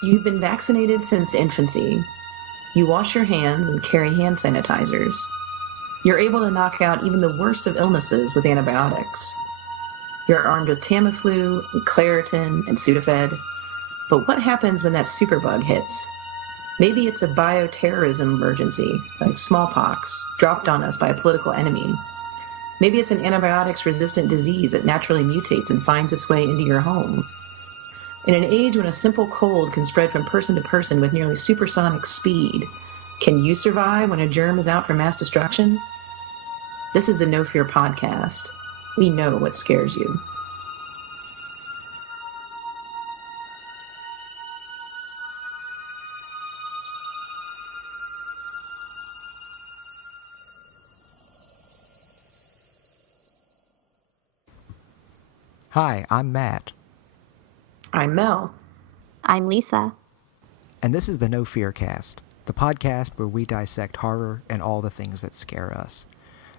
You've been vaccinated since infancy. You wash your hands and carry hand sanitizers. You're able to knock out even the worst of illnesses with antibiotics. You're armed with Tamiflu, and Claritin, and Sudafed. But what happens when that superbug hits? Maybe it's a bioterrorism emergency, like smallpox, dropped on us by a political enemy. Maybe it's an antibiotics-resistant disease that naturally mutates and finds its way into your home. In an age when a simple cold can spread from person to person with nearly supersonic speed, can you survive when a germ is out for mass destruction? This is the No Fear podcast. We know what scares you. Hi, I'm Matt. I'm Mel. I'm Lisa. And this is the No Fear Cast, the podcast where we dissect horror and all the things that scare us.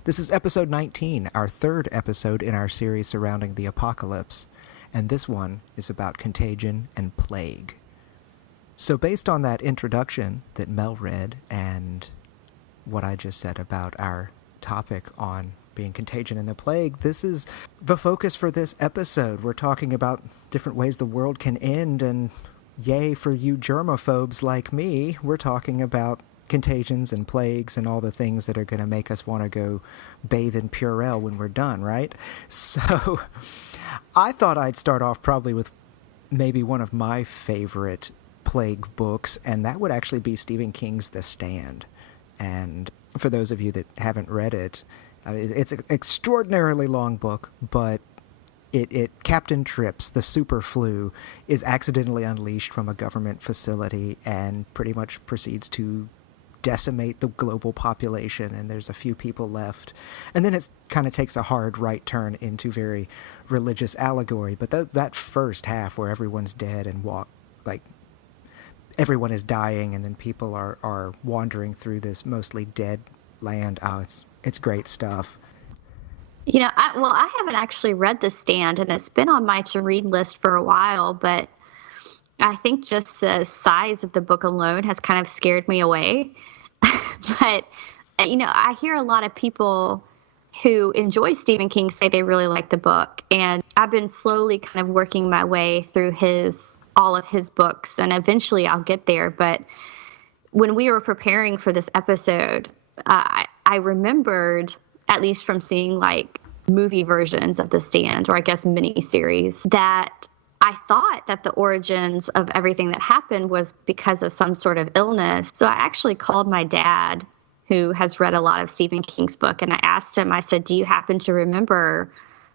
This is episode 19, our third episode in our series surrounding the apocalypse, and this one is about contagion and plague. So based on that introduction that Mel read and what I just said about our topic on being contagion and the plague, this is the focus for this episode. We're talking about different ways the world can end, and yay for you germaphobes like me, we're talking about contagions and plagues and all the things that are going to make us want to go bathe in Purell when we're done, right? So I thought I'd start off probably with maybe one of my favorite plague books, and that would actually be Stephen King's The Stand. And for those of you that haven't read it, it's an extraordinarily long book, but Captain Trips, the super flu, is accidentally unleashed from a government facility and pretty much proceeds to decimate the global population, and there's a few people left. And then it kind of takes a hard right turn into very religious allegory. But that first half where everyone's dead and everyone is dying, and then people are wandering through this mostly dead land. Oh, it's great stuff. You know, I haven't actually read The Stand, and it's been on my to-read list for a while, but I think just the size of the book alone has kind of scared me away. But, you know, I hear a lot of people who enjoy Stephen King say they really like the book, and I've been slowly kind of working my way through all of his books, and eventually I'll get there. But when we were preparing for this episode, I remembered, at least from seeing like movie versions of The Stand, or I guess mini-series, that I thought that the origins of everything that happened was because of some sort of illness. So I actually called my dad, who has read a lot of Stephen King's book, and I asked him, I said, do you happen to remember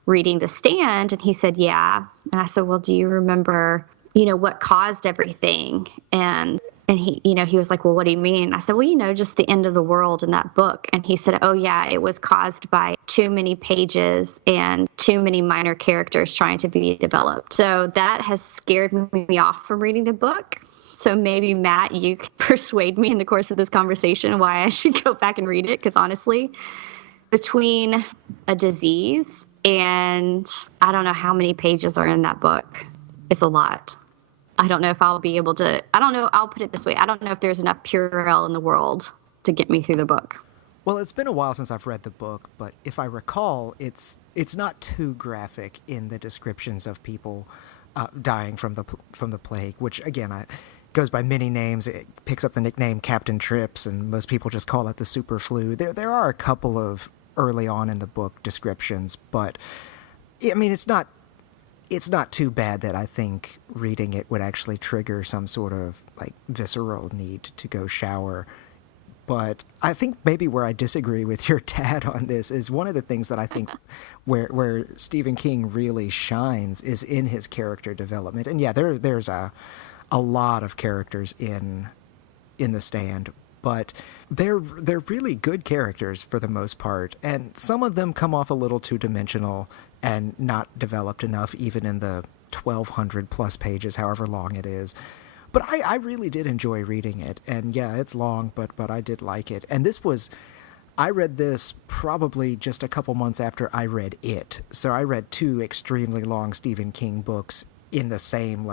reading The Stand? And he said, yeah. And I said, well, do you remember, what caused everything? And he was like, well, what do you mean? I said, well, just the end of the world in that book. And he said, oh, yeah, it was caused by too many pages and too many minor characters trying to be developed. So that has scared me off from reading the book. So maybe, Matt, you could persuade me in the course of this conversation why I should go back and read it. Because honestly, between a disease and I don't know how many pages are in that book, it's a lot. I don't know if I'll be able to, I'll put it this way. I don't know if there's enough Purell in the world to get me through the book. Well, it's been a while since I've read the book, but if I recall, it's not too graphic in the descriptions of people dying from the plague, which again, goes by many names. It picks up the nickname Captain Trips, and most people just call it the super flu. There are a couple of early on in the book descriptions, but I mean, it's not too bad that I think reading it would actually trigger some sort of like visceral need to go shower. But I think maybe where I disagree with your dad on this is one of the things that I think where Stephen King really shines is in his character development. And yeah, there's a lot of characters in The Stand, but they're really good characters for the most part, and some of them come off a little two-dimensional and not developed enough even in the 1,200 plus pages, however long it is. But I really did enjoy reading it, and yeah, it's long, but I did like it. And I read this probably just a couple months after I read It. So I read two extremely long Stephen King books in the same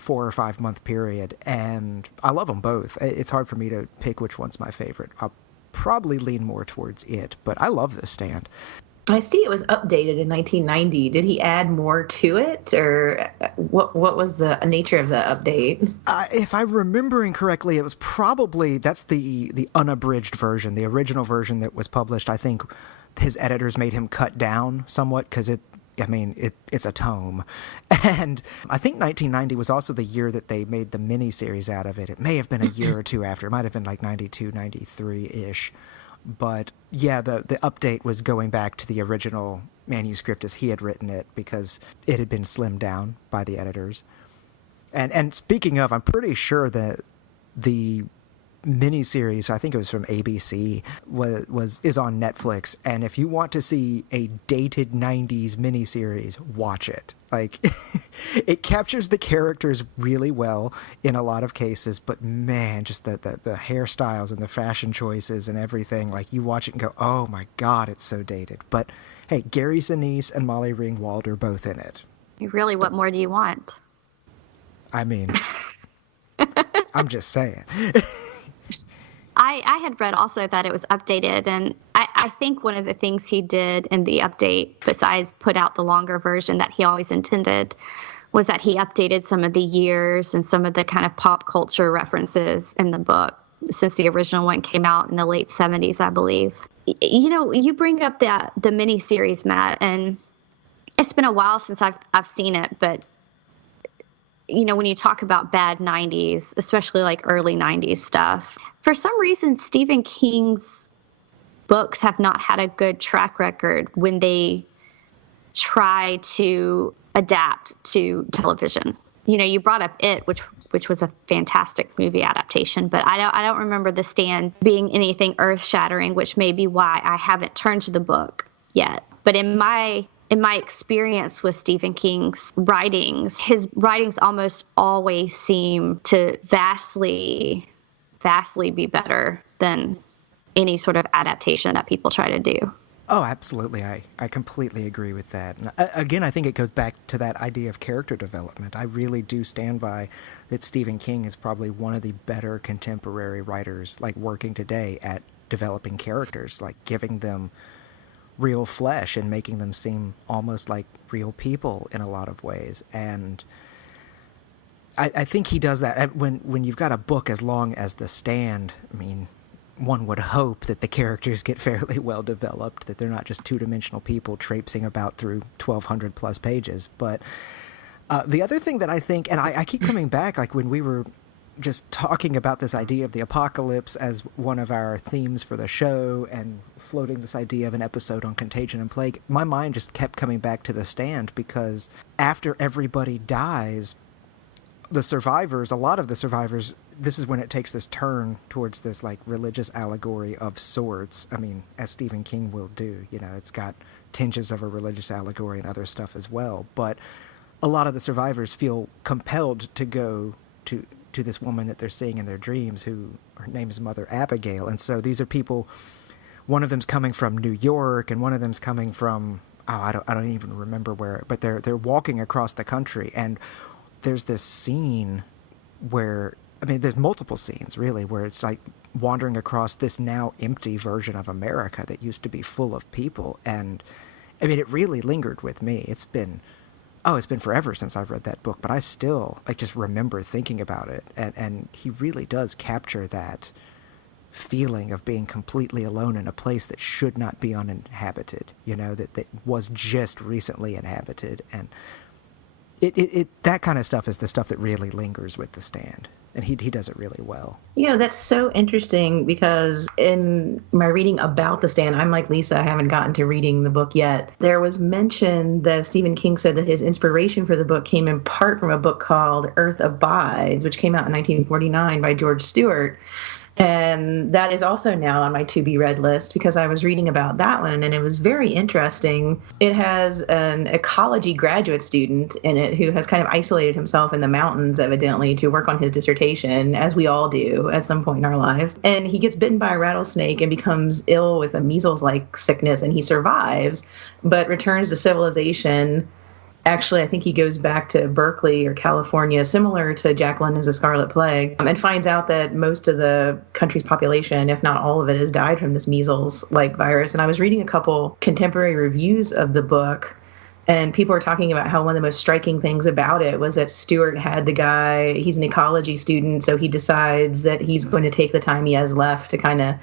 4 or 5 month period, and I love them both. It's hard for me to pick which one's my favorite. I'll probably lean more towards it, but I love The Stand. I see it was updated in 1990. Did he add more to it, or what was the nature of the update? If I'm remembering correctly, it was probably, that's the unabridged version. The original version that was published, I think his editors made him cut down somewhat because it's a tome. And I think 1990 was also the year that they made the miniseries out of it. It may have been a year or two after. It might have been like 92, 93-ish. But yeah, the update was going back to the original manuscript as he had written it because it had been slimmed down by the editors. And speaking of, I'm pretty sure that the miniseries, I think it was from ABC, is on Netflix. And if you want to see a dated 90s miniseries, watch it. Like, it captures the characters really well in a lot of cases, but man, just the hairstyles and the fashion choices and everything, like, you watch it and go, oh my God, it's so dated. But hey, Gary Sinise and Molly Ringwald are both in it. Really, what more do you want? I mean, I'm just saying. I had read also that it was updated, and I think one of the things he did in the update, besides put out the longer version that he always intended, was that he updated some of the years and some of the kind of pop culture references in the book, since the original one came out in the late 70s, I believe. You know, you bring up the miniseries, Matt, and it's been a while since I've seen it, but you know, when you talk about bad 90s, especially like early 90s stuff, for some reason, Stephen King's books have not had a good track record when they try to adapt to television. You know, you brought up It, which was a fantastic movie adaptation, but I don't remember The Stand being anything earth-shattering, which may be why I haven't turned to the book yet. But in my experience with Stephen King's writings, his writings almost always seem to vastly be better than any sort of adaptation that people try to do. Oh, absolutely. I completely agree with that. And again, I think it goes back to that idea of character development. I really do stand by that Stephen King is probably one of the better contemporary writers, like, working today at developing characters, like giving them real flesh and making them seem almost like real people in a lot of ways. And I think he does that when you've got a book as long as The Stand. I mean, one would hope that the characters get fairly well developed, that they're not just two-dimensional people traipsing about through 1,200 plus pages. But the other thing that I think, and I keep coming back, like when we were just talking about this idea of the apocalypse as one of our themes for the show and floating this idea of an episode on Contagion and Plague, my mind just kept coming back to The Stand, because after everybody dies, the survivors, a lot of the survivors, this is when it takes this turn towards this like religious allegory of sorts. I mean, as Stephen King will do, you know, it's got tinges of a religious allegory and other stuff as well. But a lot of the survivors feel compelled to go to this woman that they're seeing in their dreams, who, her name is Mother Abigail. And so these are people, one of them's coming from New York and one of them's coming from, I don't even remember where, but they're walking across the country. And there's this scene where, I mean, there's multiple scenes really where it's like wandering across this now empty version of America that used to be full of people. And I mean, it really lingered with me. It's been forever since I've read that book, but I still like just remember thinking about it. And he really does capture that feeling of being completely alone in a place that should not be uninhabited, you know, that was just recently inhabited. And it that kind of stuff is the stuff that really lingers with The Stand. And he does it really well. Yeah, that's so interesting, because in my reading about The Stand, I'm like Lisa, I haven't gotten to reading the book yet. There was mention that Stephen King said that his inspiration for the book came in part from a book called Earth Abides, which came out in 1949 by George Stewart. And that is also now on my to-be-read list, because I was reading about that one, and it was very interesting. It has an ecology graduate student in it who has kind of isolated himself in the mountains, evidently, to work on his dissertation, as we all do at some point in our lives. And he gets bitten by a rattlesnake and becomes ill with a measles-like sickness, and he survives, but returns to civilization Actually, I think he goes back to Berkeley or California, similar to Jack London's The Scarlet Plague, and finds out that most of the country's population, if not all of it, has died from this measles-like virus. And I was reading a couple contemporary reviews of the book, and people are talking about how one of the most striking things about it was that Stewart had the guy, he's an ecology student, so he decides that he's going to take the time he has left to kind of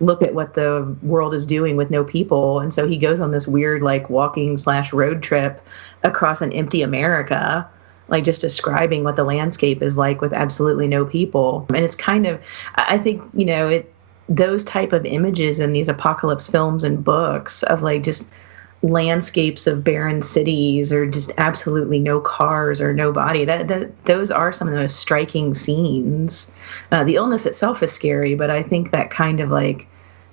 look at what the world is doing with no people. And so he goes on this weird, like, walking/road trip across an empty America, like just describing what the landscape is like with absolutely no people. And it's kind of, I think, those type of images in these apocalypse films and books of like just landscapes of barren cities or just absolutely no cars or nobody, those are some of the most striking scenes. The illness itself is scary, but I think that kind of like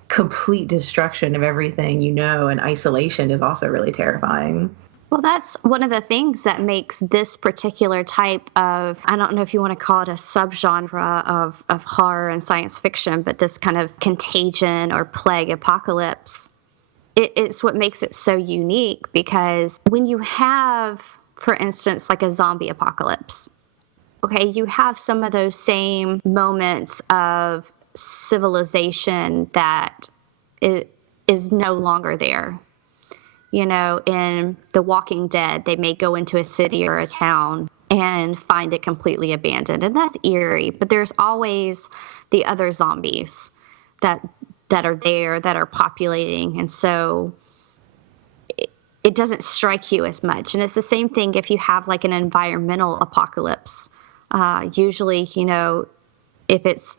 complete destruction of everything, and isolation is also really terrifying. Well, that's one of the things that makes this particular type of, I don't know if you want to call it a subgenre of horror and science fiction, but this kind of contagion or plague apocalypse, it's what makes it so unique, because when you have, for instance, like a zombie apocalypse, okay, you have some of those same moments of civilization that is no longer there. In The Walking Dead, they may go into a city or a town and find it completely abandoned. And that's eerie, but there's always the other zombies that are there, that are populating. And so it doesn't strike you as much. And it's the same thing if you have like an environmental apocalypse. Usually, if it's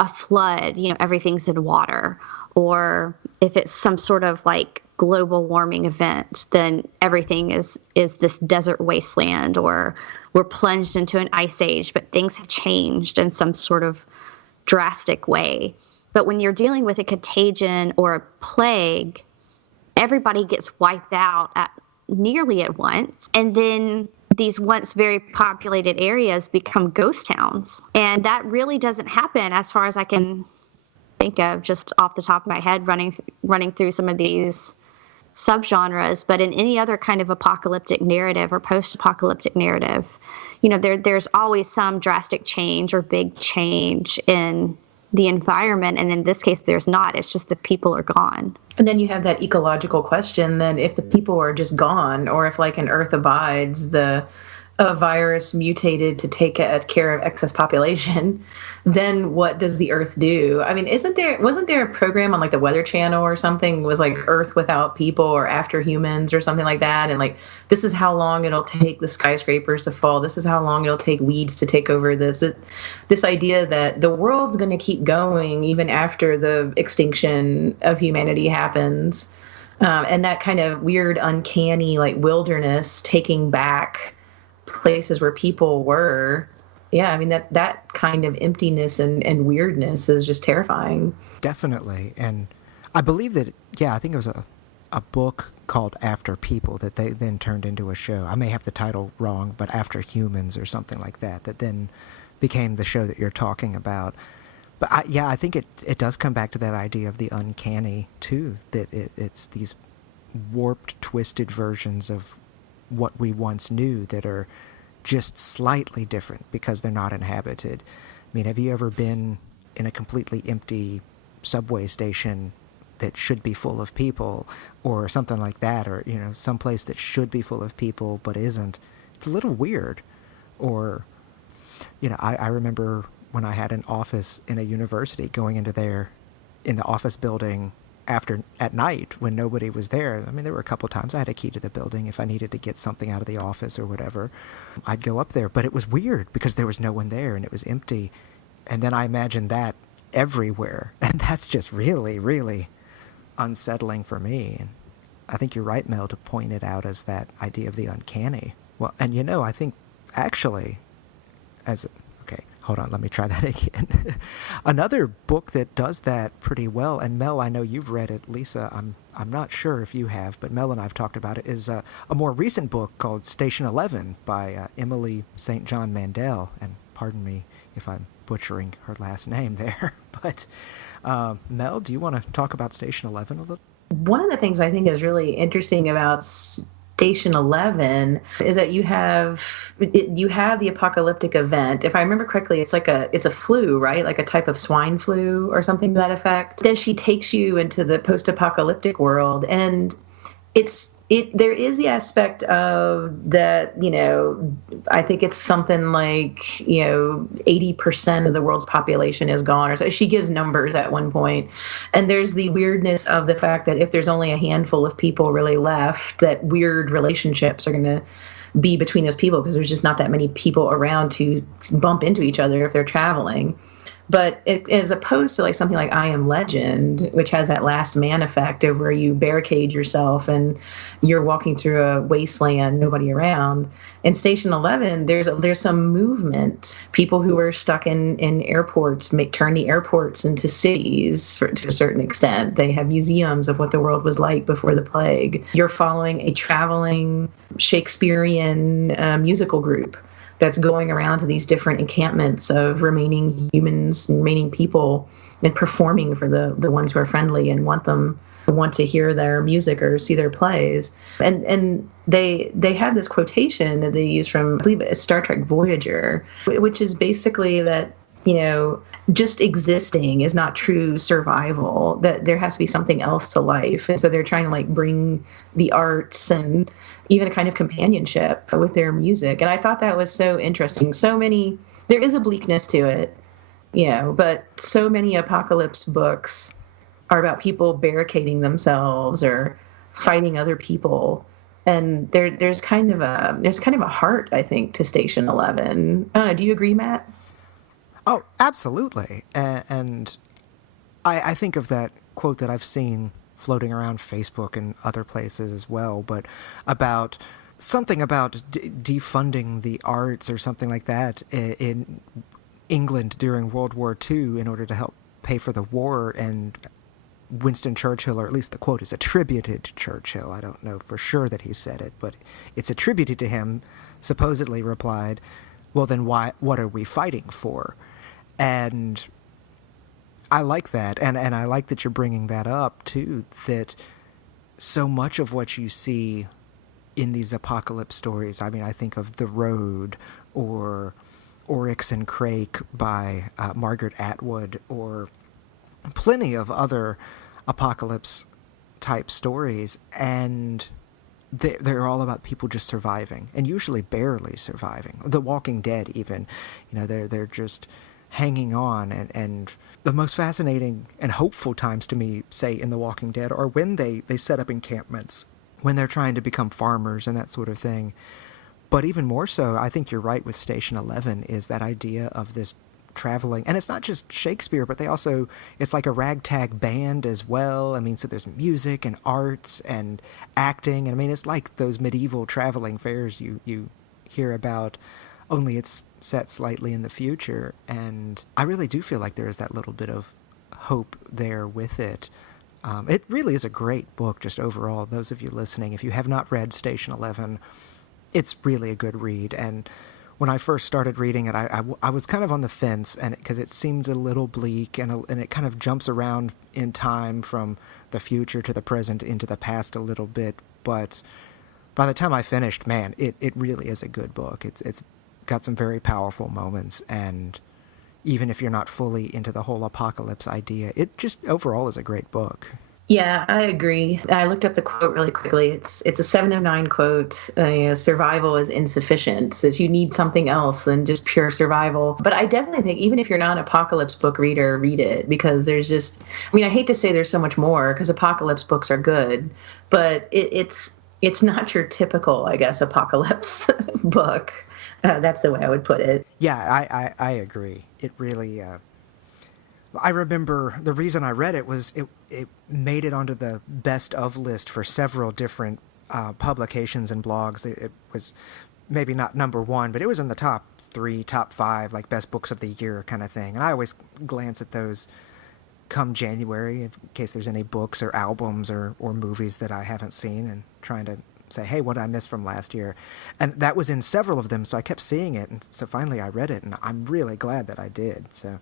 a flood, everything's in water. Or if it's some sort of like global warming event, then everything is this desert wasteland, or we're plunged into an ice age, but things have changed in some sort of drastic way. But when you're dealing with a contagion or a plague, everybody gets wiped out nearly at once. And then these once very populated areas become ghost towns. And that really doesn't happen, as far as I can think of, just off the top of my head, running through some of these subgenres. But in any other kind of apocalyptic narrative or post-apocalyptic narrative, there's always some drastic change or big change in the environment. And in this case, there's not. It's just the people are gone. And then you have that ecological question, then if the people are just gone, or if like an Earth abides, a virus mutated to take care of excess population, then what does the Earth do? I mean, wasn't there a program on like the Weather Channel or something, was like Earth without people or after humans or something like that? And like, this is how long it'll take the skyscrapers to fall. This is how long it'll take weeds to take over this idea that the world's going to keep going even after the extinction of humanity happens. And that kind of weird, uncanny, like wilderness taking back places where people were. Yeah, I mean, that kind of emptiness and weirdness is just terrifying. Definitely. And I believe that, I think it was a book called After People that they then turned into a show. I may have the title wrong, but After Humans or something like that then became the show that you're talking about. But I think it does come back to that idea of the uncanny, too, that it's these warped, twisted versions of what we once knew that are just slightly different because they're not inhabited. I mean, have you ever been in a completely empty subway station that should be full of people or something like that, or, someplace that should be full of people but isn't? It's a little weird. Or, I remember when I had an office in a university, going into there in the office building at night when nobody was there. I mean, there were a couple times I had a key to the building. If I needed to get something out of the office or whatever, I'd go up there. But it was weird because there was no one there and it was empty. And then I imagined that everywhere. And that's just really, really unsettling for me. And I think you're right, Mel, to point it out as that idea of the uncanny. Well, and I think actually, okay, hold on, let me try that again. Another book that does that pretty well, and Mel, I know you've read it. Lisa, I'm not sure if you have, but Mel and I have talked about it, is a more recent book called Station 11 by Emily St. John Mandel. And pardon me if I'm butchering her last name there. But Mel, do you want to talk about Station 11 a little? One of the things I think is really interesting about Station 11 is that you have the apocalyptic event. If I remember correctly, it's a flu, right? Like a type of swine flu or something to that effect. Then she takes you into the post-apocalyptic world, and there is the aspect of that, I think it's something like, 80% of the world's population is gone, or so. She gives numbers at one point. And there's the weirdness of the fact that if there's only a handful of people really left, that weird relationships are going to be between those people because there's just not that many people around to bump into each other if they're traveling. But as opposed to like something like I Am Legend, which has that last man effect of where you barricade yourself and you're walking through a wasteland, nobody around. In Station 11, there's some movement. People who are stuck in airports turn the airports into cities to a certain extent. They have museums of what the world was like before the plague. You're following a traveling Shakespearean musical group that's going around to these different encampments of remaining humans, remaining people, and performing for the ones who are friendly and want to hear their music or see their plays. And they had this quotation that they use from, I believe it's Star Trek Voyager, which is basically that, just existing is not true survival, that there has to be something else to life. And so they're trying to like bring the arts and even a kind of companionship with their music. And I thought that was so interesting. There is a bleakness to it, but so many apocalypse books are about people barricading themselves or fighting other people. And there's kind of a heart, I think, to Station 11. Do you agree, Matt? Oh, absolutely. And I think of that quote that I've seen floating around Facebook and other places as well, but about something about defunding the arts or something like that in England during World War II in order to help pay for the war. And Winston Churchill, or at least the quote is attributed to Churchill, I don't know for sure that he said it, but it's attributed to him, supposedly replied, well, then what are we fighting for? And I like that, and I like that you're bringing that up, too, that so much of what you see in these apocalypse stories, I mean, I think of The Road, or Oryx and Crake by Margaret Atwood, or plenty of other apocalypse-type stories, and they're all about people just surviving, and usually barely surviving. The Walking Dead, even, they're just hanging on, and the most fascinating and hopeful times to me, say, in The Walking Dead are when they set up encampments, when they're trying to become farmers and that sort of thing. But even more so, I think you're right with Station 11, is that idea of this traveling, and it's not just Shakespeare, but it's like a ragtag band as well. I mean, so there's music and arts and acting, and I mean, it's like those medieval traveling fairs you hear about, only it's set slightly in the future. And I really do feel like there is that little bit of hope there with it. It really is a great book, just overall. Those of you listening, if you have not read Station 11, it's really a good read. And when I first started reading it, I was kind of on the fence, and because it seemed a little bleak, and it kind of jumps around in time from the future to the present into the past a little bit. But by the time I finished, man, it really is a good book. It's got some very powerful moments, and even if you're not fully into the whole apocalypse idea, it just overall is a great book. Yeah, I agree. I looked up the quote really quickly. It's a 709 quote. Survival is insufficient. It says you need something else than just pure survival. But I definitely think even if you're not an apocalypse book reader, read it, because there's just, I mean, I hate to say there's so much more, because apocalypse books are good, but it's not your typical, I guess, apocalypse book. That's the way I would put it. Yeah, I agree. It really... I remember the reason I read it was it made it onto the best of list for several different publications and blogs. It was maybe not number one, but it was in the top 3, top 5, like best books of the year kind of thing. And I always glance at those come January in case there's any books or albums or movies that I haven't seen, and trying to say, hey, what did I miss from last year? And that was in several of them, so I kept seeing it. And so finally I read it, and I'm really glad that I did. So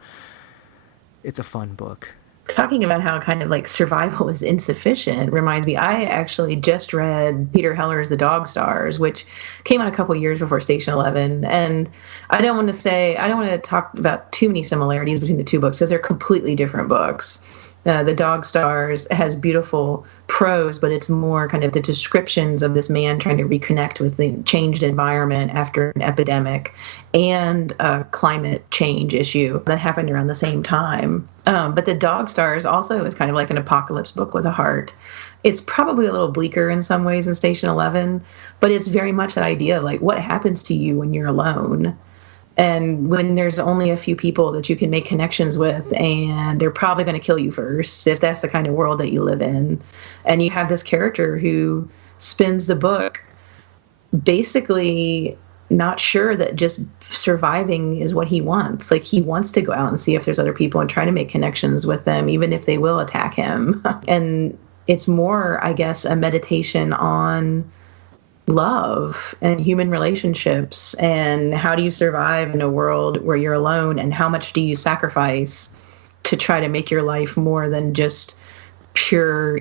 it's a fun book. talking about how kind of like survival is insufficient reminds me, I actually just read Peter Heller's The Dog Stars, which came out a couple years before Station 11. And I don't want to talk about too many similarities between the two books because they're completely different books. The Dog Stars has beautiful prose, but it's more kind of the descriptions of this man trying to reconnect with the changed environment after an epidemic and a climate change issue that happened around the same time. But the Dog Stars also is kind of like an apocalypse book with a heart. It's probably a little bleaker in some ways in Station 11, but it's very much that idea of like what happens to you when you're alone. And when there's only a few people that you can make connections with, and they're probably going to kill you first, if that's the kind of world that you live in. And you have this character who spends the book basically not sure that just surviving is what he wants. Like, he wants to go out and see if there's other people and try to make connections with them, even if they will attack him. And it's more, I guess, a meditation on love and human relationships and how do you survive in a world where you're alone, and how much do you sacrifice to try to make your life more than just pure,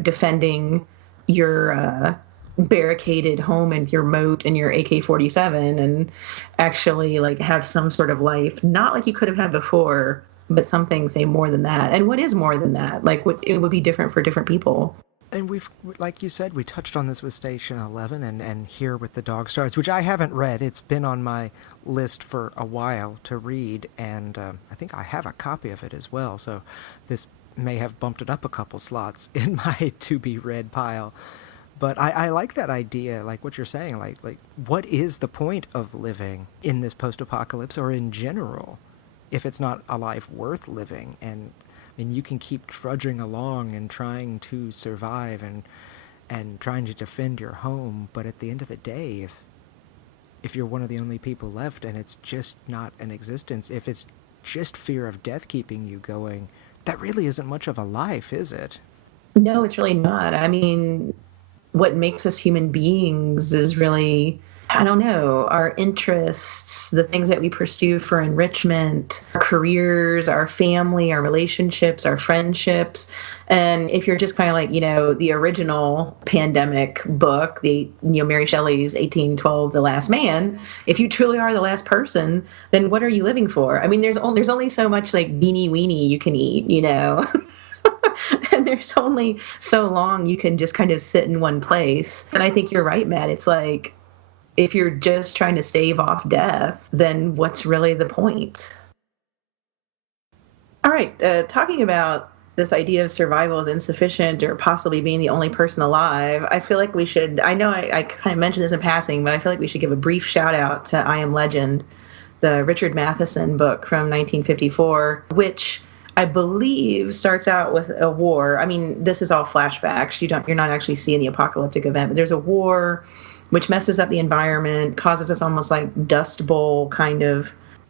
defending your barricaded home and your moat and your AK-47, and actually like have some sort of life, not like you could have had before, but something, say, more than that. And what is more than that? Like, what it would be different for different people. And we've, like you said, we touched on this with Station 11 and here with The Dog Stars, which I haven't read. It's been on my list for a while to read, and I think I have a copy of it as well, so this may have bumped it up a couple slots in my to-be-read pile. But I like that idea, like what you're saying, like what is the point of living in this post-apocalypse or in general if it's not a life worth living? And you can keep trudging along and trying to survive and trying to defend your home, but at the end of the day, if you're one of the only people left and it's just not an existence, if it's just fear of death keeping you going, that really isn't much of a life, is it? No, it's really not. I mean, what makes us human beings is really, I don't know, our interests, the things that we pursue for enrichment, our careers, our family, our relationships, our friendships. And if you're just kind of like, the original pandemic book, Mary Shelley's 1812, The Last Man, if you truly are the last person, then what are you living for? I mean, there's only so much like beanie weenie you can eat, And there's only so long you can just kind of sit in one place. And I think you're right, Matt. It's like, if you're just trying to stave off death, then what's really the point? All right, talking about this idea of survival as insufficient or possibly being the only person alive, I feel like we should, I know I kind of mentioned this in passing, but I feel like we should give a brief shout out to I Am Legend, the Richard Matheson book from 1954, which I believe starts out with a war. I mean, this is all flashbacks. You're not actually seeing the apocalyptic event, but there's a war which messes up the environment, causes this almost like Dust Bowl kind of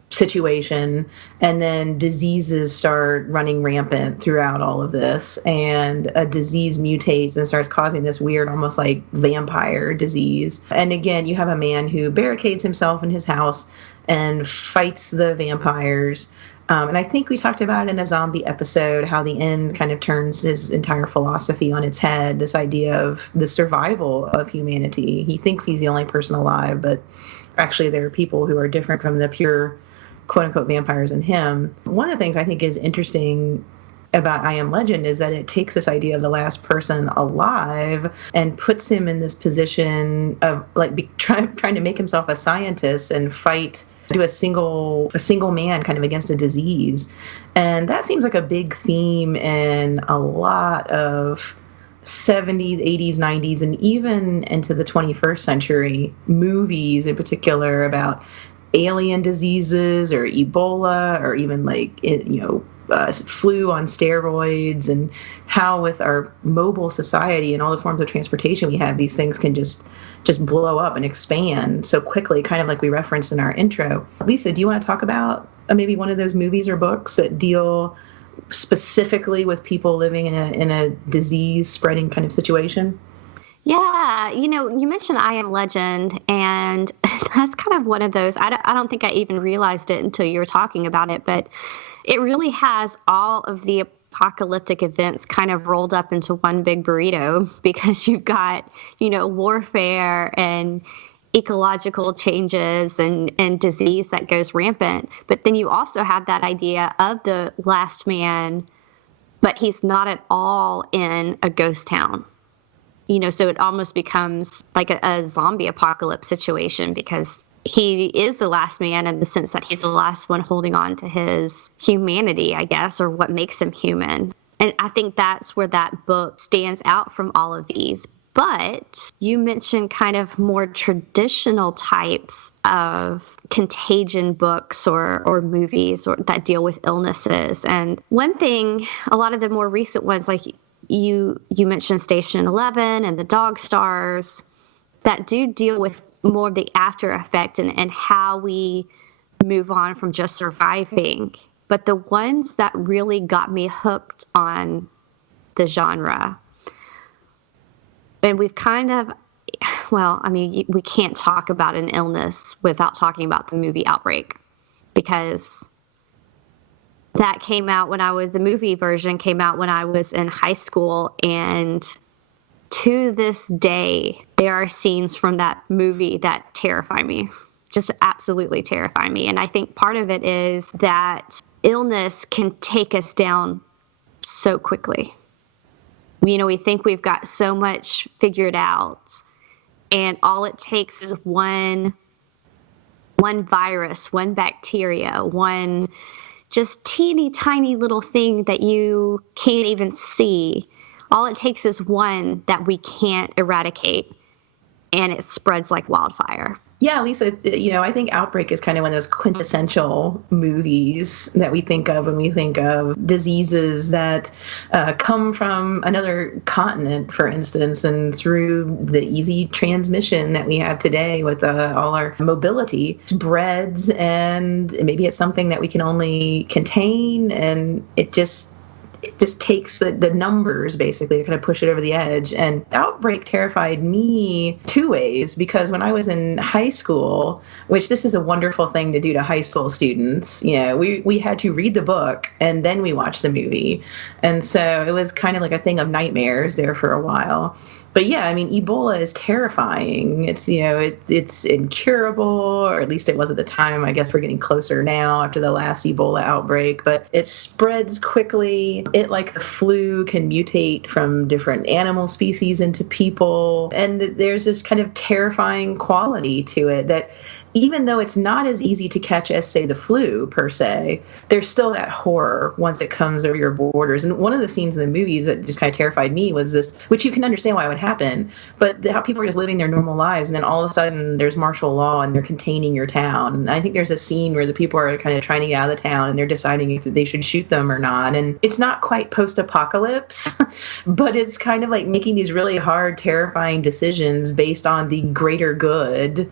situation. And then diseases start running rampant throughout all of this. And a disease mutates and starts causing this weird, almost like vampire disease. And again, you have a man who barricades himself in his house and fights the vampires. And I think we talked about in a zombie episode how the end kind of turns his entire philosophy on its head, this idea of the survival of humanity. He thinks he's the only person alive, but actually there are people who are different from the pure quote-unquote vampires in him. One of the things I think is interesting about I Am Legend is that it takes this idea of the last person alive and puts him in this position of like trying to make himself a scientist and do a single man kind of against a disease. And that seems like a big theme in a lot of 70s, 80s, 90s, and even into the 21st century movies in particular about alien diseases or Ebola or even like, flu on steroids, and how with our mobile society and all the forms of transportation we have, these things can just blow up and expand so quickly, kind of like we referenced in our intro. Lisa, do you want to talk about maybe one of those movies or books that deal specifically with people living in a disease spreading kind of situation? Yeah, you mentioned I Am Legend, and that's kind of one of those, I don't think I even realized it until you were talking about it, but it really has all of the apocalyptic events kind of rolled up into one big burrito, because you've got, warfare and ecological changes and disease that goes rampant. But then you also have that idea of the last man, but he's not at all in a ghost town. So it almost becomes like a zombie apocalypse situation, because he is the last man in the sense that he's the last one holding on to his humanity, I guess, or what makes him human. And I think that's where that book stands out from all of these. But you mentioned kind of more traditional types of Contagion books or movies that deal with illnesses. And one thing, a lot of the more recent ones, like you mentioned Station 11 and the Dog Stars, that do deal with more of the after effect and how we move on from just surviving. But the ones that really got me hooked on the genre, and we've kind of, we can't talk about an illness without talking about the movie Outbreak, because that came out the movie version came out when I was in high school. And to this day, there are scenes from that movie that terrify me, just absolutely terrify me. And I think part of it is that illness can take us down so quickly. We think we've got so much figured out, and all it takes is one virus, one bacteria, one just teeny tiny little thing that you can't even see. All it takes is one that we can't eradicate, and it spreads like wildfire. Yeah, Lisa, I think Outbreak is kind of one of those quintessential movies that we think of when we think of diseases that come from another continent, for instance, and through the easy transmission that we have today with all our mobility spreads, and maybe it's something that we can only contain, and it just takes the numbers basically to kind of push it over the edge. And Outbreak terrified me two ways, because when I was in high school, which this is a wonderful thing to do to high school students, we had to read the book and then we watched the movie. And so it was kind of like a thing of nightmares there for a while. But yeah, Ebola is terrifying. It's, it's incurable, or at least it was at the time. I guess we're getting closer now after the last Ebola outbreak, but it spreads quickly. It, like the flu, can mutate from different animal species into people. And there's this kind of terrifying quality to it that, even though it's not as easy to catch as, say, the flu per se, there's still that horror once it comes over your borders. And one of the scenes in the movies that just kind of terrified me was this, which you can understand why it would happen, but how people are just living their normal lives, and then all of a sudden there's martial law and they're containing your town. And I think there's a scene where the people are kind of trying to get out of the town and they're deciding if they should shoot them or not. And it's not quite post-apocalypse, but it's kind of like making these really hard, terrifying decisions based on the greater good.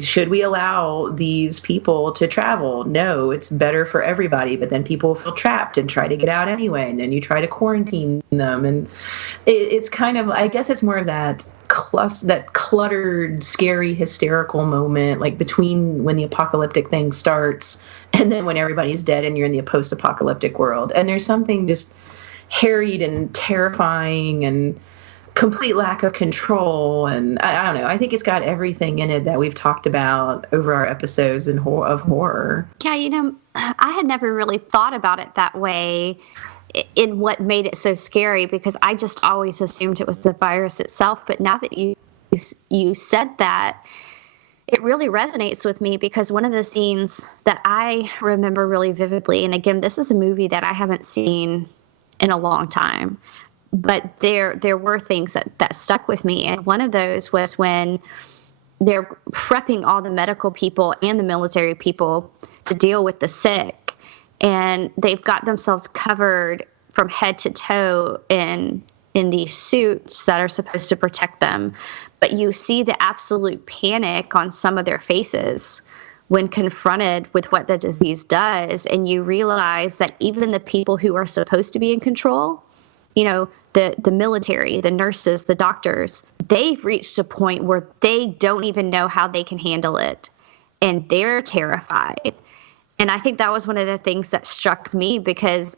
Should we allow these people to travel? No, it's better for everybody. But then people feel trapped and try to get out anyway. And then you try to quarantine them. And it's kind of, I guess it's more of that cluttered, scary, hysterical moment, like between when the apocalyptic thing starts and then when everybody's dead and you're in the post-apocalyptic world. And there's something just harried and terrifying and complete lack of control, and I don't know. I think it's got everything in it that we've talked about over our episodes of horror. Yeah, I had never really thought about it that way in what made it so scary, because I just always assumed it was the virus itself. But now that you said that, it really resonates with me, because one of the scenes that I remember really vividly, and again, this is a movie that I haven't seen in a long time, but there were things that stuck with me. And one of those was when they're prepping all the medical people and the military people to deal with the sick. And they've got themselves covered from head to toe in these suits that are supposed to protect them. But you see the absolute panic on some of their faces when confronted with what the disease does. And you realize that even the people who are supposed to be in control, the military, the nurses, the doctors, they've reached a point where they don't even know how they can handle it. And they're terrified. And I think that was one of the things that struck me, because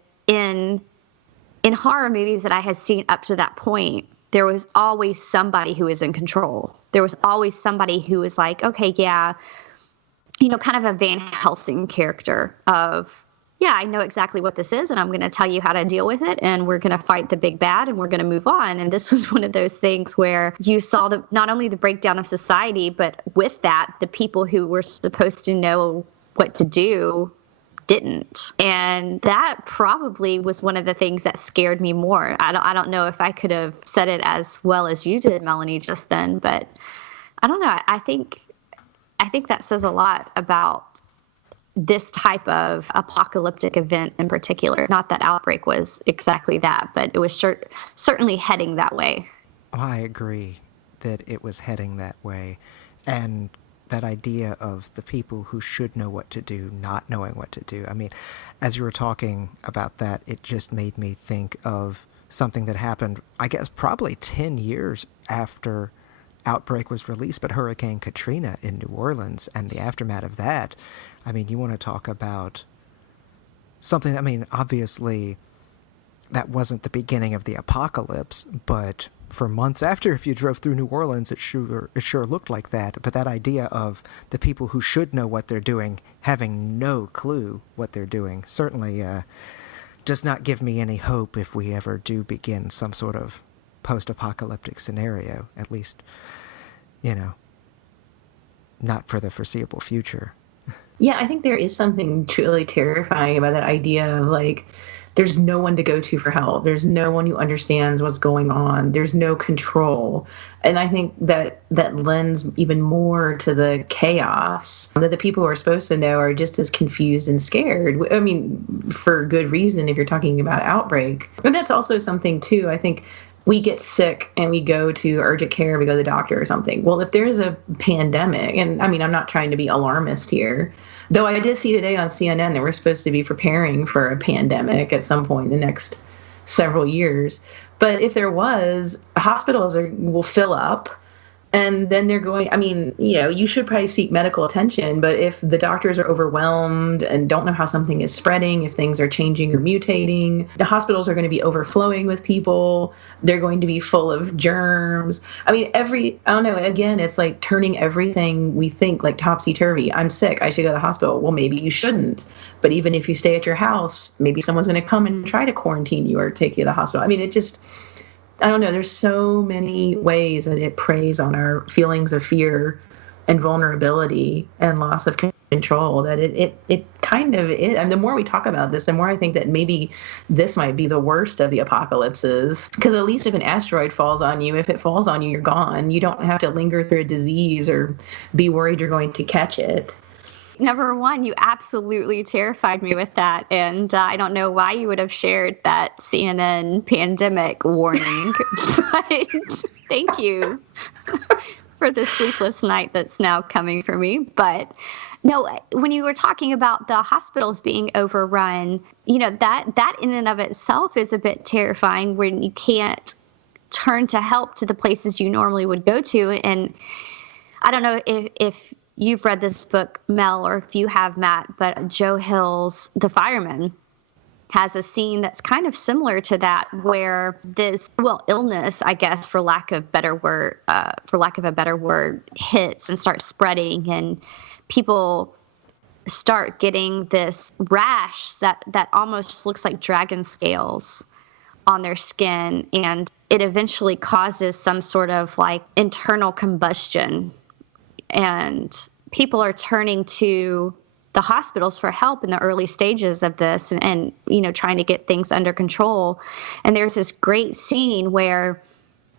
in horror movies that I had seen up to that point, there was always somebody who was in control. There was always somebody who was like, okay, yeah, kind of a Van Helsing character of, yeah, I know exactly what this is, and I'm going to tell you how to deal with it, and we're going to fight the big bad, and we're going to move on. And this was one of those things where you saw not only the breakdown of society, but with that, the people who were supposed to know what to do didn't. And that probably was one of the things that scared me more. I don't know if I could have said it as well as you did, Melanie, just then, but I don't know. I think that says a lot about this type of apocalyptic event in particular. Not that Outbreak was exactly that, but it was certainly heading that way. Oh, I agree that it was heading that way. And that idea of the people who should know what to do, not knowing what to do. I mean, as you were talking about that, it just made me think of something that happened, I guess, probably 10 years after Outbreak was released, but Hurricane Katrina in New Orleans and the aftermath of that. I mean, you want to talk about something, I mean, obviously that wasn't the beginning of the apocalypse, but for months after, if you drove through New Orleans, it sure looked like that. But that idea of the people who should know what they're doing having no clue what they're doing certainly does not give me any hope if we ever do begin some sort of post-apocalyptic scenario, at least, not for the foreseeable future. Yeah, I think there is something truly terrifying about that idea of like, there's no one to go to for help. There's no one who understands what's going on. There's no control. And I think that lends even more to the chaos, that the people who are supposed to know are just as confused and scared. I mean, for good reason if you're talking about Outbreak. But that's also something too, I think, we get sick and we go to urgent care, we go to the doctor or something. Well, if there's a pandemic, and I mean, I'm not trying to be alarmist here, though I did see today on CNN that we're supposed to be preparing for a pandemic at some point in the next several years. But if there was, hospitals will fill up. And then they're going, I mean, you should probably seek medical attention. But if the doctors are overwhelmed and don't know how something is spreading, if things are changing or mutating, the hospitals are going to be overflowing with people. They're going to be full of germs. I mean, I don't know, again, it's like turning everything we think like topsy-turvy. I'm sick, I should go to the hospital. Well, maybe you shouldn't. But even if you stay at your house, maybe someone's going to come and try to quarantine you or take you to the hospital. I mean, I don't know, there's so many ways that it preys on our feelings of fear and vulnerability and loss of control that it kind of is. And the more we talk about this, the more I think that maybe this might be the worst of the apocalypses. Because at least if an asteroid falls on you, if it falls on you, you're gone. You don't have to linger through a disease or be worried you're going to catch it. Number one, you absolutely terrified me with that. And I don't know why you would have shared that CNN pandemic warning, but thank you for the sleepless night that's now coming for me. But no, when you were talking about the hospitals being overrun, that in and of itself is a bit terrifying when you can't turn to help to the places you normally would go to. And I don't know if you've read this book, Mel, or if you have, Matt, but Joe Hill's The Fireman has a scene that's kind of similar to that, where this, illness, I guess, for lack of a better word, hits and starts spreading, and people start getting this rash that almost looks like dragon scales on their skin, and it eventually causes some sort of like internal combustion. And people are turning to the hospitals for help in the early stages of this and trying to get things under control. And there's this great scene where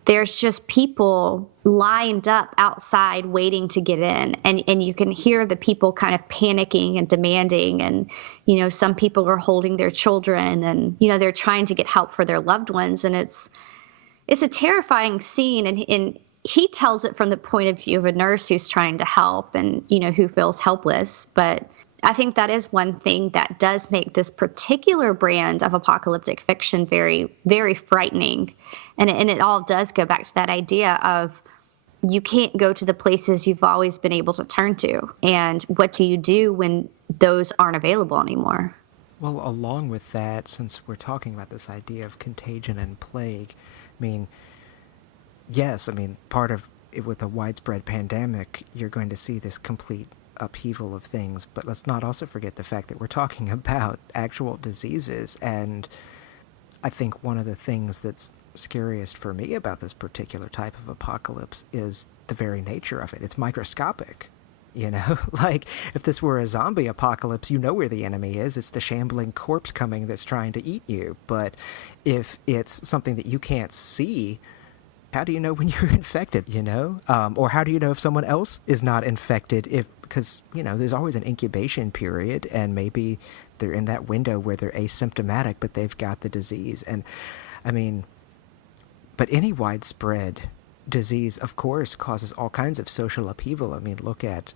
there's just people lined up outside waiting to get in. And you can hear the people kind of panicking and demanding. And, some people are holding their children and, they're trying to get help for their loved ones. And it's a terrifying scene. And he tells it from the point of view of a nurse who's trying to help and, who feels helpless. But I think that is one thing that does make this particular brand of apocalyptic fiction very, very frightening. And it all does go back to that idea of you can't go to the places you've always been able to turn to. And what do you do when those aren't available anymore? Well, along with that, since we're talking about this idea of contagion and plague, I mean, yes, I mean, part of it with a widespread pandemic, you're going to see this complete upheaval of things, but let's not also forget the fact that we're talking about actual diseases. And I think one of the things that's scariest for me about this particular type of apocalypse is the very nature of it. It's microscopic. You know, like if this were a zombie apocalypse, you know where the enemy is. It's the shambling corpse coming that's trying to eat you. But if it's something that you can't see, how do you know when you're infected, you know? Or how do you know if someone else is not infected? Because, you know, there's always an incubation period, and maybe they're in that window where they're asymptomatic, but they've got the disease. And, I mean, but any widespread disease, of course, causes all kinds of social upheaval. I mean, look at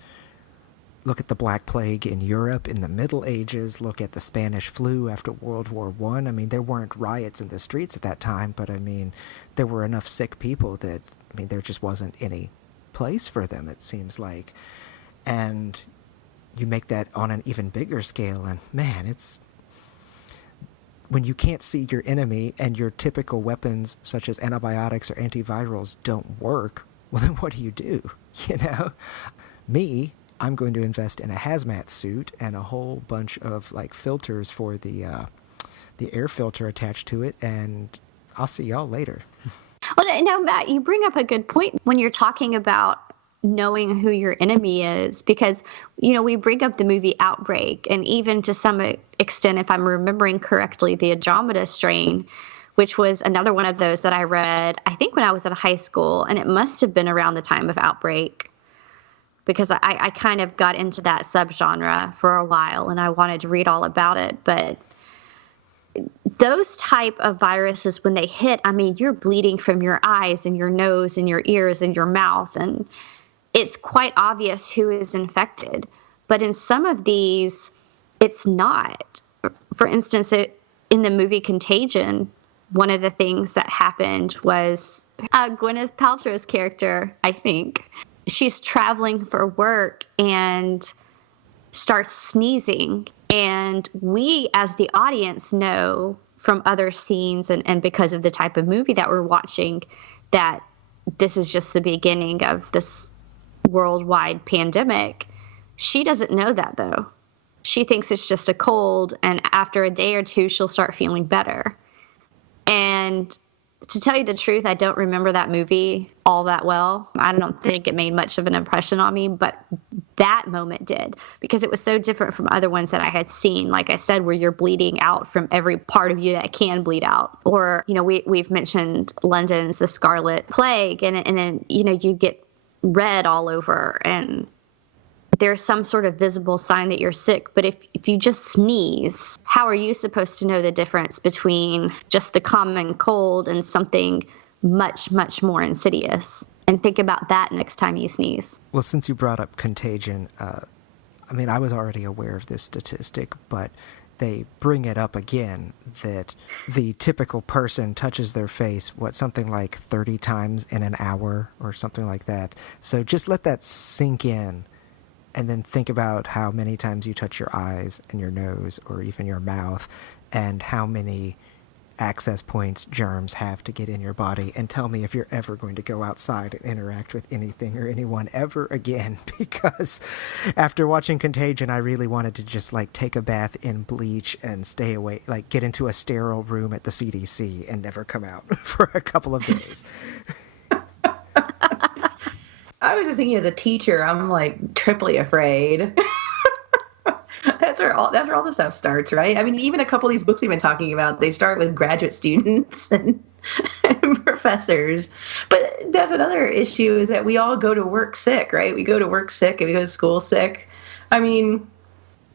the Black Plague in Europe in the Middle Ages. Look at the Spanish flu after World War One. I mean, there weren't riots in the streets at that time, but I mean, there were enough sick people that, I mean, there just wasn't any place for them, it seems like. And you make that on an even bigger scale, and man, it's when you can't see your enemy and your typical weapons such as antibiotics or antivirals don't work, well then what do? You know? Me, I'm going to invest in a hazmat suit and a whole bunch of like filters for the air filter attached to it, and I'll see y'all later. Well, now, Matt, you bring up a good point when you're talking about knowing who your enemy is, because, you know, we bring up the movie Outbreak, and even to some extent, if I'm remembering correctly, the Andromeda strain, which was another one of those that I read, I think when I was in high school, and it must have been around the time of Outbreak, because I kind of got into that subgenre for a while and I wanted to read all about it. But those type of viruses, when they hit, I mean, you're bleeding from your eyes and your nose and your ears and your mouth, and it's quite obvious who is infected. But in some of these, it's not. For instance, in the movie Contagion, one of the things that happened was Gwyneth Paltrow's character, I think, she's traveling for work and starts sneezing. And we, as the audience, know from other scenes and because of the type of movie that we're watching that this is just the beginning of this worldwide pandemic. She doesn't know that, though. She thinks it's just a cold, and after a day or two, she'll start feeling better. And to tell you the truth, I don't remember that movie all that well. I don't think it made much of an impression on me, but that moment did, because it was so different from other ones that I had seen, like I said, where you're bleeding out from every part of you that can bleed out. Or, you know, we've mentioned London's The Scarlet Plague, and then, you know, you get red all over, and there's some sort of visible sign that you're sick. But if you just sneeze, how are you supposed to know the difference between just the common cold and something much, much more insidious? And think about that next time you sneeze. Well, since you brought up Contagion, I mean, I was already aware of this statistic, but they bring it up again that the typical person touches their face, something like 30 times in an hour or something like that. So just let that sink in. And then think about how many times you touch your eyes and your nose or even your mouth, and how many access points germs have to get in your body, and tell me if you're ever going to go outside and interact with anything or anyone ever again. Because after watching Contagion, I really wanted to just like take a bath in bleach and stay away, like get into a sterile room at the CDC and never come out for a couple of days. I was just thinking, as a teacher, I'm like triply afraid. That's where all the stuff starts, right? I mean, even a couple of these books we've been talking about, they start with graduate students and professors. But that's another issue, is that we all go to work sick, right? We go to work sick and we go to school sick. I mean,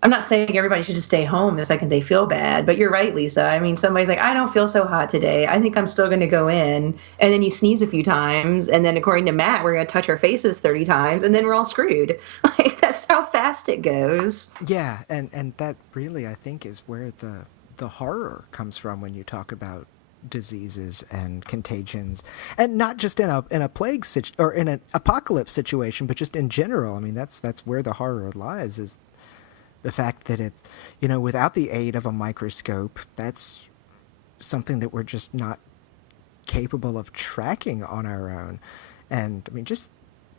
I'm not saying everybody should just stay home the second they feel bad, but you're right, Lisa. I mean, somebody's like, I don't feel so hot today. I think I'm still going to go in. And then you sneeze a few times. And then according to Matt, we're going to touch our faces 30 times. And then we're all screwed. Like, that's how fast it goes. Yeah. And that really, I think, is where the horror comes from when you talk about diseases and contagions, and not just in a plague or in an apocalypse situation, but just in general. I mean, that's where the horror lies, is The fact that it's, without the aid of a microscope, that's something that we're just not capable of tracking on our own. And I mean, just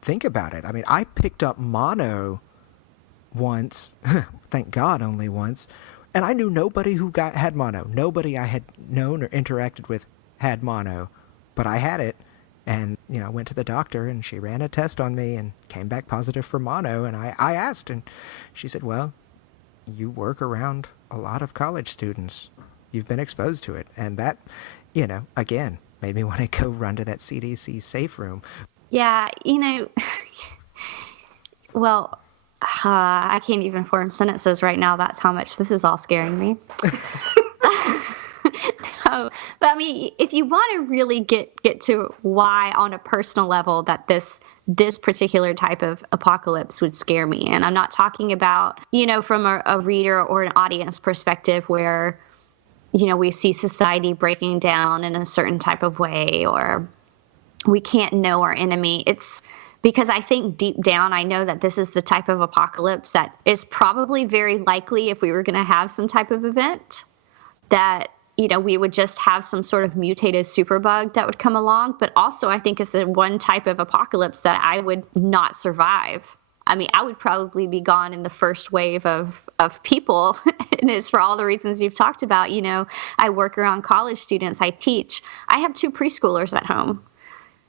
think about it. I mean, I picked up mono once, thank God only once, and I knew nobody who had mono. Nobody I had known or interacted with had mono, but I had it. And, I went to the doctor and she ran a test on me and came back positive for mono. And I asked, and she said, well, you work around a lot of college students. You've been exposed to it. And that, again, made me want to go run to that CDC safe room. Yeah, well, I can't even form sentences right now. That's how much this is all scaring me. No, but I mean, if you want to really get to why on a personal level that this particular type of apocalypse would scare me, and I'm not talking about, from a reader or an audience perspective where, we see society breaking down in a certain type of way, or we can't know our enemy. It's because I think deep down, I know that this is the type of apocalypse that is probably very likely if we were going to have some type of event that, we would just have some sort of mutated superbug that would come along. But also, I think it's the one type of apocalypse that I would not survive. I mean, I would probably be gone in the first wave of people. And it's for all the reasons you've talked about. I work around college students. I teach. I have 2 preschoolers at home.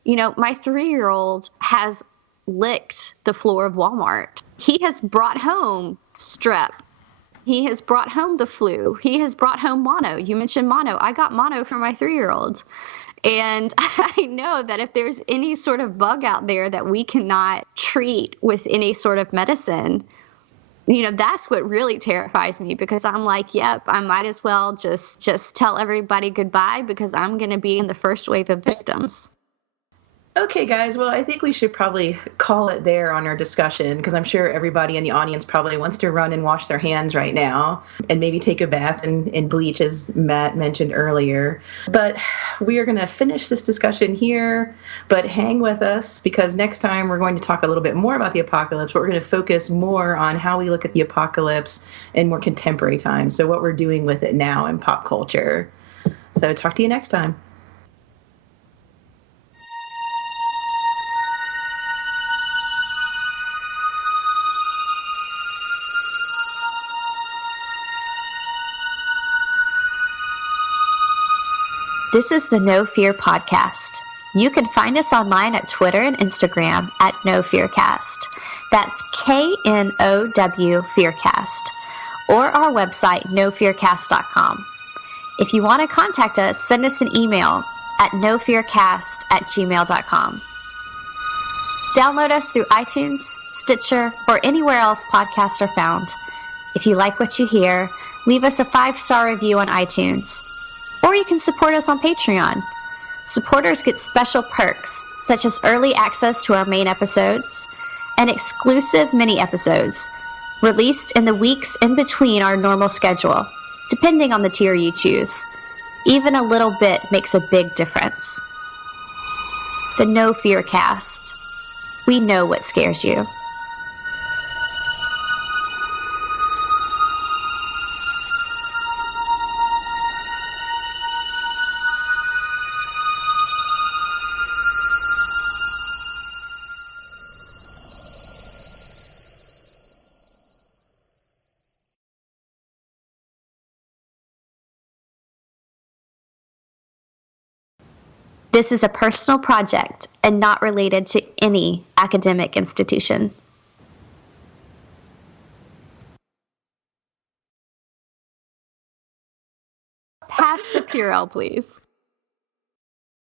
My 3-year-old has licked the floor of Walmart. He has brought home strep. He has brought home the flu. He has brought home mono. You mentioned mono. I got mono for my 3-year-old. And I know that if there's any sort of bug out there that we cannot treat with any sort of medicine, that's what really terrifies me, because I'm like, yep, I might as well just tell everybody goodbye, because I'm going to be in the first wave of victims. Okay, guys. Well, I think we should probably call it there on our discussion, because I'm sure everybody in the audience probably wants to run and wash their hands right now and maybe take a bath in bleach, as Matt mentioned earlier. But we are going to finish this discussion here, but hang with us, because next time we're going to talk a little bit more about the apocalypse, but we're going to focus more on how we look at the apocalypse in more contemporary times. So what we're doing with it now in pop culture. So talk to you next time. This is the No Fear Podcast. You can find us online at Twitter and Instagram at No Fearcast. That's KNOW Fearcast. Or our website, nofearcast.com. If you want to contact us, send us an email at nofearcast@gmail.com. Download us through iTunes, Stitcher, or anywhere else podcasts are found. If you like what you hear, leave us a 5-star review on iTunes. Or you can support us on Patreon. Supporters get special perks, such as early access to our main episodes and exclusive mini-episodes, released in the weeks in between our normal schedule, depending on the tier you choose. Even a little bit makes a big difference. The No Fear Cast. We know what scares you. This is a personal project and not related to any academic institution. Pass the Purell, please.